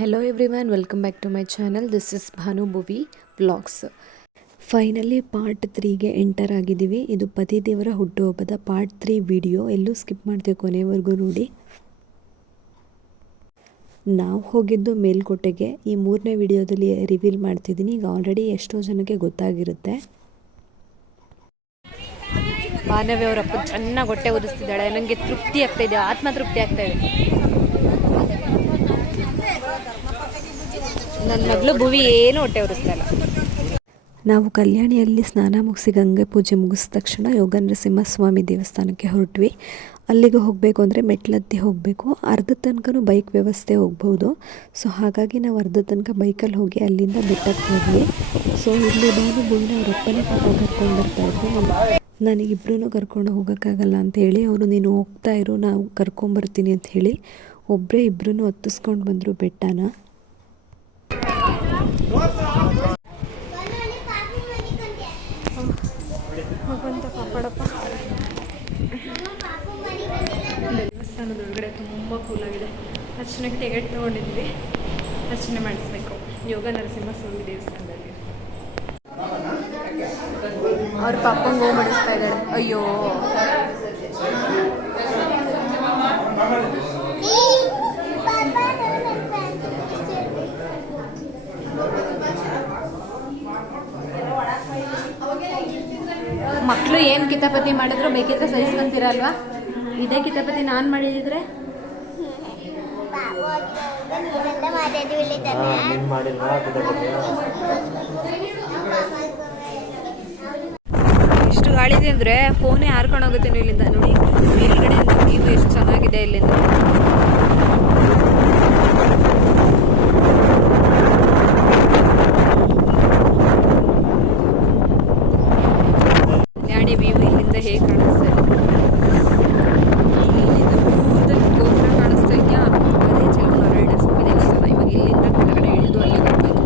Hello everyone, welcome back to my channel. This is Bhanu Bhuvi Vlogs. Finally part 3ಗೆ enter ಆಗಿದ್ದೀವಿ. ಇದು ಪತಿದೇವರ ಹುಟ್ಟುಹಬ್ಬದ part 3 video. ಎಲ್ಲೂ skip ಮಾಡ್ತೀವಿ, ಕೊನೆವರೆಗೂ ನೋಡಿ. ನಾವು ಹೋಗಿದ್ದು ಮೇಲ್ಕೋಟೆಗೆ. ಈ 3ನೇ ವಿಡಿಯೋದಲ್ಲಿ ರಿವೀಲ್ ಮಾಡ್ತಿದ್ದೀನಿ. ಈಗ ಆಲ್ರೆಡಿ ಎಷ್ಟೋ ಜನಕ್ಕೆ ಗೊತ್ತಾಗಿರುತ್ತೆ. ಮಾನವಿ ಅವರಪ್ಪ ಚೆನ್ನಾಗಿ ಹೊಟ್ಟೆ ಉರಿಸ್ತಿದ್ದಾಳೆ. ನನಗೆ ತೃಪ್ತಿ ಆಗ್ತಾ ಇದೆ, ಆತ್ಮ ತೃಪ್ತಿ ಆಗ್ತಾ ಇದೆ. ನನ್ನ ಮಗಳು ಭುವಿ ಏನು ಹೊಟ್ಟೆ ಉರಿಸ್ತಾ ಇಲ್ಲ. ನಾವು ಕಲ್ಯಾಣಿಯಲ್ಲಿ ಸ್ನಾನ ಮುಗಿಸಿ ಗಂಗೆ ಪೂಜೆ ಮುಗಿಸಿದ ತಕ್ಷಣ ಯೋಗ ನರಸಿಂಹಸ್ವಾಮಿ ದೇವಸ್ಥಾನಕ್ಕೆ ಹೊರಟ್ವಿ. ಅಲ್ಲಿಗೆ ಹೋಗಬೇಕು ಅಂದರೆ ಮೆಟ್ಲತ್ತಿ ಹೋಗಬೇಕು. ಅರ್ಧ ತನಕ ಬೈಕ್ ವ್ಯವಸ್ಥೆ ಹೋಗ್ಬೋದು. ಸೊ ಹಾಗಾಗಿ ನಾವು ಅರ್ಧ ತನಕ ಬೈಕಲ್ಲಿ ಹೋಗಿ ಅಲ್ಲಿಂದ ಬೆಟ್ಟಕ್ಕೆ ಹೋದ್ವಿ. ಸೊ ಇಲ್ಲಿ ಬಾನು ಭೂಮಿನ ಅವ್ರ ಅಪ್ಪನೇ ಪಾಪ ಕರ್ಕೊಂಡು ಬರ್ತಾಯಿದ್ರು. ನನಗಿಬ್ಬರೂ ಕರ್ಕೊಂಡು ಹೋಗೋಕ್ಕಾಗಲ್ಲ ಅಂತೇಳಿ ಅವರು ನೀನು ಹೋಗ್ತಾ ಇರು, ನಾವು ಕರ್ಕೊಂಬರ್ತೀನಿ ಅಂತ ಹೇಳಿ ಒಬ್ಬರೇ ಇಬ್ಬರೂ ಹತ್ತಿಸ್ಕೊಂಡು ಬಂದರು ಬೆಟ್ಟನ. ದೇವಸ್ಥಾನದ ಒಳಗಡೆ ತುಂಬ ಕೂಲಾಗಿದೆ. ಅರ್ಚನೆಗೆ ಟಿಕೆಟ್ ತೊಗೊಂಡಿದ್ವಿ, ಅರ್ಚನೆ ಮಾಡಿಸ್ಬೇಕು ಯೋಗ ನರಸಿಂಹಸ್ವಾಮಿ ದೇವಸ್ಥಾನದಲ್ಲಿ. ಅವ್ರ ಪಾಪಂಗೆ ಹೂ ಮಾಡಿಸ್ತಾ ಇದ್ದಾಳೆ. ಅಯ್ಯೋ, ಮಕ್ಕಳು ಏನು ಕಿತಾಪತಿ ಮಾಡಿದ್ರು ಬೇಕಿದ್ರೆ ಸಹಿಸ್ಕೊಂತೀರಲ್ವಾ? ಇದೇ ಕಿತಾಪತಿ ನಾನು ಮಾಡಿದ್ರೆ ಎಷ್ಟು ಗಾಳಿದೆ ಅಂದರೆ ಫೋನೇ ಹಾರ್ಕೊಂಡು ಹೋಗುತ್ತೆ. ಇಲ್ಲಿಂದ ನೋಡಿ, ಮೇಲ್ಗಡೆಯಿಂದ ವ್ಯೂ ಎಷ್ಟು ಚೆನ್ನಾಗಿದೆ ಇಲ್ಲಿಂದ. ಕಲ್ಯಾಣಿ ವ್ಯೂ ಇಲ್ಲಿಂದ ಹೇಗೆ ಕಾಣಿಸ್ತಾ ಇದೆ. ಗೋಪುರ ಕಾಣಿಸ್ತಾ ಇದೆಯಾ? ಅದೇ ಚೆಲುವನಾರಾಯಣ ಸ್ವಾಮಿ ದೇವಸ್ಥಾನ. ಇವಾಗ ಇಲ್ಲಿಂದ ಕೆಳಗಡೆ ಇಳಿದು ಅಲ್ಲಿ ಹೋಗ್ಬೇಕು.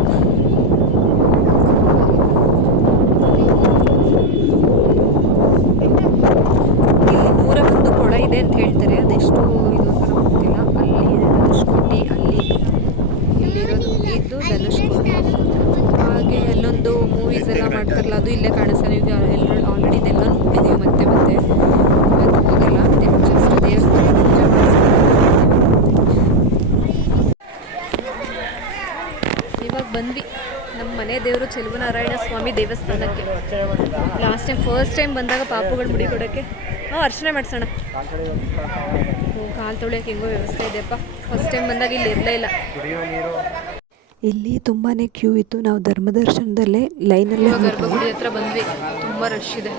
ಇಲ್ಲಿ 101 ಕೊಳ ಇದೆ ಅಂತ ಹೇಳ್ತಾರೆ. ಅದೆಷ್ಟು ಇದು ಅಂತ ಗೊತ್ತಿಲ್ಲ. ಅಲ್ಲಿ ಇದೆ ಧನುಷ್ಕೋಟಿ, ಇಲ್ಲಿರೋದು ಇದು ಧನುಷ್ಕೋಟಿ. ಹಾಗೆ ಅಲ್ಲೊಂದು ಮೂವೀಸ್ ಎಲ್ಲ ಮಾಡ್ತಾರಲ್ಲ, ಅದು ಇಲ್ಲೇ ಕಾಣಿಸ್ತಾರೆ. ಈಗ ಎಲ್ಲರೂ ಆಲ್ರೆಡಿ ಇದೆಲ್ಲ ನೋಡಿದ್ದೀವಿ ಮತ್ತೆ ಇವತ್ತು ಹೋಗಲ್ಲ. ಜಸ್ಟ್ ದೇವಸ್ಥಾನ ಪೂಜೆ ಇವಾಗ ಬಂದ್ವಿ ನಮ್ಮ ಮನೆ ದೇವರು ಚೆಲುವನಾರಾಯಣ ಸ್ವಾಮಿ ದೇವಸ್ಥಾನಕ್ಕೆ. ಲಾಸ್ಟ್ ಟೈಮ್ ಫಸ್ಟ್ ಟೈಮ್ ಬಂದಾಗ ಪಾಪುಗಳು ಮುಡಿ ಕೊಡೋಕ್ಕೆ ಅರ್ಚನೆ ಮಾಡಿಸೋಣ. ಕಾಲು ತೊಳೆಯೋಕೆ ಹೆಂಗೋ ವ್ಯವಸ್ಥೆ ಇದೆಯಪ್ಪ. ಫಸ್ಟ್ ಟೈಮ್ ಬಂದಾಗ ಇಲ್ಲಿ ಇರಲೇ ಇಲ್ಲ. ಇಲ್ಲಿ ತುಂಬಾ ಕ್ಯೂ ಇತ್ತು. ನಾವು ಧರ್ಮದರ್ಶನದಲ್ಲೇ ಲೈನಲ್ಲಿ ಗರ್ಭಗುಡಿ ಹತ್ರ ಬಂದ್ವಿ. ತುಂಬ ರಶ್ ಇದೆ.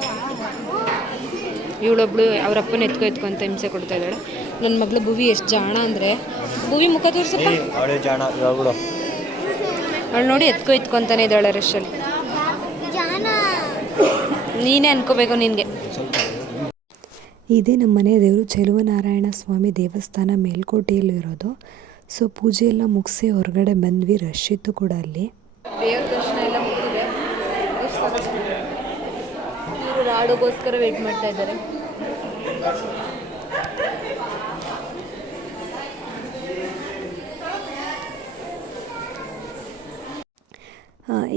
ಇವಳೊಬ್ಳು ಅವರಪ್ಪನ ಎತ್ಕೊಂತ ಹಿಂಸೆ ಕೊಡ್ತಾ ಇದ್ದಾಳೆ. ನನ್ನ ಮಗಳು ಭುವಿ ಎಷ್ಟು ಜಾಣ ಅಂದರೆ, ಭುವಿ ಮುಖ ತೋರಿಸಪ್ಪ. ಅವಳು ನೋಡಿ ಎತ್ಕೊಂತಾನೆ ಇದ್ದಾಳೆ ರಶಲ್ಲಿ. ನೀನೇ ಅನ್ಕೋಬೇಕು ನಿನಗೆ. ಇದೇ ನಮ್ಮ ಮನೆ ದೇವರು ಚೆಲುವನಾರಾಯಣ ಸ್ವಾಮಿ ದೇವಸ್ಥಾನ ಮೇಲ್ಕೋಟೆಯಲ್ಲಿರೋದು. ಸೊ ಪೂಜೆ ಎಲ್ಲ ಮುಗಿಸಿ ಹೊರಗಡೆ ಬಂದ್ವಿ. ರಶ್ ಇತ್ತು ಕೂಡ ಅಲ್ಲಿ. ದೇವ್ರ ದರ್ಶನ ಎಲ್ಲ ಮುಗಿದಿದೆ. ಇವರು ರಾಡುಗೋಸ್ಕರ ವೇಟ್ ಮಾಡ್ತಾ ಇದ್ದಾರೆ.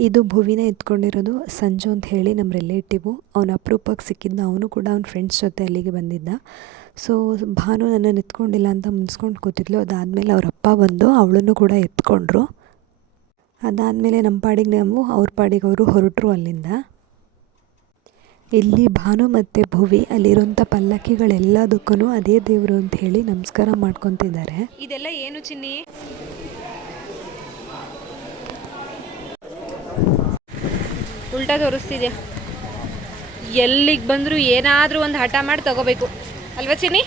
ಇದು ಭುವಿನ ಎತ್ಕೊಂಡಿರೋದು ಸಂಜು ಅಂತ ಹೇಳಿ ನಮ್ಮ ರಿಲೇಟಿವು. ಅವನ ಅಪರೂಪಕ್ಕೆ ಸಿಕ್ಕಿದ್ದ. ಅವನು ಕೂಡ ಅವ್ನ ಫ್ರೆಂಡ್ಸ್ ಜೊತೆ ಅಲ್ಲಿಗೆ ಬಂದಿದ್ದ. ಸೊ ಭಾನು ನನ್ನನ್ನು ಎತ್ಕೊಂಡಿಲ್ಲ ಅಂತ ಮುನ್ಸ್ಕೊಂಡು ಕೂತಿದ್ಲು. ಅದಾದಮೇಲೆ ಅವ್ರ ಅಪ್ಪ ಬಂದು ಅವಳನ್ನು ಕೂಡ ಎತ್ಕೊಂಡ್ರು. ಅದಾದಮೇಲೆ ನಮ್ಮ ಪಾಡಿಗೆ ನಾವು ಅವ್ರ ಪಾಡಿಗೆ ಅವರು ಹೊರಟರು ಅಲ್ಲಿಂದ. ಇಲ್ಲಿ ಭಾನು ಮತ್ತು ಭುವಿ ಅಲ್ಲಿರೋಂಥ ಪಲ್ಲಕ್ಕಿಗಳೆಲ್ಲದಕ್ಕೂ ಅದೇ ದೇವರು ಅಂತ ಹೇಳಿ ನಮಸ್ಕಾರ ಮಾಡ್ಕೊತಿದ್ದಾರೆ. ಇದೆಲ್ಲ ಏನು ಚಿನ್ನಿ? ಉಲ್ಟಾ ತೋರಿಸ್ತಿದ್ಯಾ? ಎಲ್ಲಿಗೆ ಬಂದರೂ ಏನಾದರೂ ಒಂದು ಹಠ ಮಾಡಿ ತಗೋಬೇಕು ಅಲ್ವಾ ಚಿನ್ನಿ?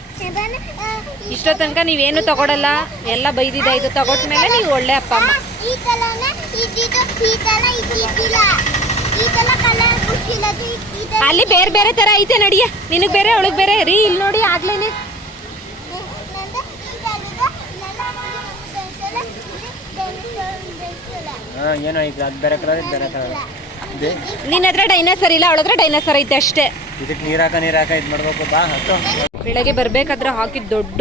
ಇಷ್ಟೋ ತನಕ ನೀವೇನು ತಗೊಳಲ್ಲ, ಎಲ್ಲ ಬೈದಿದೆ. ಇದು ತಗೊಟ್ಮೇಲೆ ನೀವು ಒಳ್ಳೆ ಅಪ್ಪ ಅಮ್ಮ. ಅಲ್ಲಿ ಬೇರೆ ಬೇರೆ ಥರ ಐತೆ ನಡಿಯ. ನಿನಗೆ ಬೇರೆ ಅವಳಿಗೆ ಬೇರೆ ರೀ. ಇಲ್ಲಿ ನೋಡಿ ಆಗ್ಲೇನೆ ನಿನ್ನ ಹತ್ರ ಡೈನೋಸರ್ ಇಲ್ಲ, ಅವಳ ಹತ್ರ ಡೈನೋಸರ್ ಐತೆ ಅಷ್ಟೇ. ಬೆಳಗ್ಗೆ ಬರ್ಬೇಕಾದ್ರೆ ಹಾಕಿದ ದೊಡ್ಡ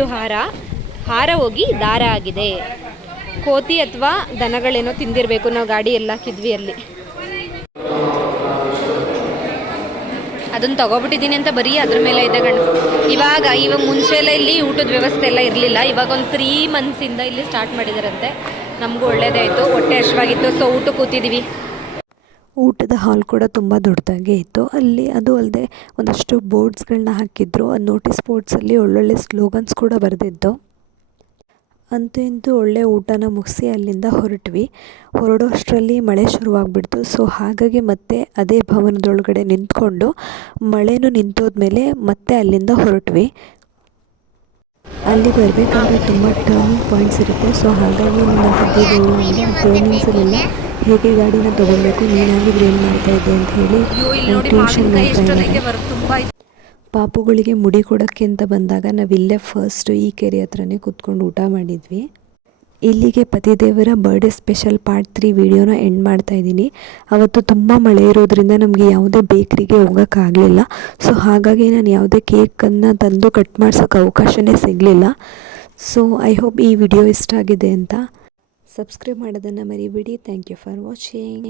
ಹಾರ ಹೋಗಿ ದಾರ ಆಗಿದೆ. ಕೋತಿ ಅಥವಾ ದನಗಳೇನೋ ತಿಂದಿರಬೇಕು, ನಾವು ಗಾಡಿ ಎಲ್ಲ ಹಾಕಿದ್ವಿ ಅಲ್ಲಿ. ಅದನ್ನು ತಗೊಬಿಟ್ಟಿದ್ದೀನಿ ಅಂತ ಬರೀ ಅದ್ರ ಮೇಲೆ ಇದೆ ಗಂಡು. ಇವಾಗ ಮುಂಚೆ ಎಲ್ಲ ಇಲ್ಲಿ ಊಟದ ವ್ಯವಸ್ಥೆ ಎಲ್ಲ ಇರಲಿಲ್ಲ. ಇವಾಗ ಒಂದು 3 ಮಂತ್ಸಿಂದ ಇಲ್ಲಿ ಸ್ಟಾರ್ಟ್ ಮಾಡಿದಾರಂತೆ. ನಮಗೂ ಒಳ್ಳೇದೇ ಆಯಿತು, ಹೊಟ್ಟೆ ಹಶ್ವಾಗಿತ್ತು, ಸೊ ಊಟ ಕೂತಿದ್ದೀವಿ. ಊಟದ ಹಾಲ್ ಕೂಡ ತುಂಬ ದೊಡ್ಡದಾಗೇ ಇತ್ತು. ಅಲ್ಲಿ ಅದು ಅಲ್ಲದೆ ಒಂದಷ್ಟು ಬೋರ್ಡ್ಸ್ಗಳನ್ನ ಹಾಕಿದ್ರು. ಆ ನೋಟಿಸ್ ಬೋರ್ಡ್ಸಲ್ಲಿ ಒಳ್ಳೊಳ್ಳೆ ಸ್ಲೋಗನ್ಸ್ ಕೂಡ ಬರೆದಿದ್ದು. ಅಂತೂ ಇಂತೂ ಒಳ್ಳೆ ಊಟನ ಮುಗಿಸಿ ಅಲ್ಲಿಂದ ಹೊರಡೋ ಅಷ್ಟರಲ್ಲಿ ಮಳೆ ಶುರುವಾಗ್ಬಿಡ್ತು. ಸೊ ಹಾಗಾಗಿ ಮತ್ತೆ ಅದೇ ಭವನದೊಳಗಡೆ ನಿಂತ್ಕೊಂಡು ಮಳೆನೂ ನಿಂತೋದ್ಮೇಲೆ ಮತ್ತೆ ಅಲ್ಲಿಂದ ಹೊರಟ್ವಿ. ಅಲ್ಲಿ ಬರಬೇಕಾದ್ರೆ ತುಂಬ ಟರ್ನಿಂಗ್ ಪಾಯಿಂಟ್ಸ್ ಇರುತ್ತೆ. ಸೊ ಹಾಗಾಗಿ ನಮ್ಮ ಪಕ್ಕದವರು ನಮಗೆ ಆ ಟರ್ನಿಂಗ್ಸಲ್ಲೆಲ್ಲ ಹೇಗೆ ಗಾಡಿನ ತೊಗೊಳ್ಬೇಕು, ನೀನಾಗಿದ್ರೆ ಏನು ಮಾಡ್ತಾಯಿದ್ದೆ ಅಂತ ಹೇಳಿ ಟ್ಯೂಷನ್ ಮಾಡ್ತಾ ಇದ್ದಾರೆ. ಪಾಪುಗಳಿಗೆ ಮುಡಿ ಕೊಡೋಕ್ಕೆ ಅಂತ ಬಂದಾಗ ನಾವಿಲ್ಲೇ ಫಸ್ಟ್ ಈ ಕೆರೆ ಹತ್ರನೇ ಕೂತ್ಕೊಂಡು ಊಟ ಮಾಡಿದ್ವಿ. ಇಲ್ಲಿಗೆ ಪತಿದೇವರ ಬರ್ಡೇ ಸ್ಪೆಷಲ್ ಪಾರ್ಟ್ 3 ವಿಡಿಯೋನ ಎಂಡ್ ಮಾಡ್ತಾ ಇದ್ದೀನಿ. ಅವತ್ತು ತುಂಬ ಮಳೆ ಇರೋದ್ರಿಂದ ನಮಗೆ ಯಾವುದೇ ಬೇಕ್ರಿಗೆ ಹೋಗೋಕ್ಕಾಗಲಿಲ್ಲ. ಸೊ ಹಾಗಾಗಿ ನಾನು ಯಾವುದೇ ಕೇಕನ್ನು ತಂದು ಕಟ್ ಮಾಡ್ಸೋಕ್ಕೆ ಅವಕಾಶನೇ ಸಿಗಲಿಲ್ಲ. ಸೊ ಐ ಹೋಪ್ ಈ ವಿಡಿಯೋ ಇಷ್ಟ ಆಗಿದೆ ಅಂತ. ಸಬ್ಸ್ಕ್ರೈಬ್ ಮಾಡೋದನ್ನು ಮರಿಬೇಡಿ. Thank you for watching.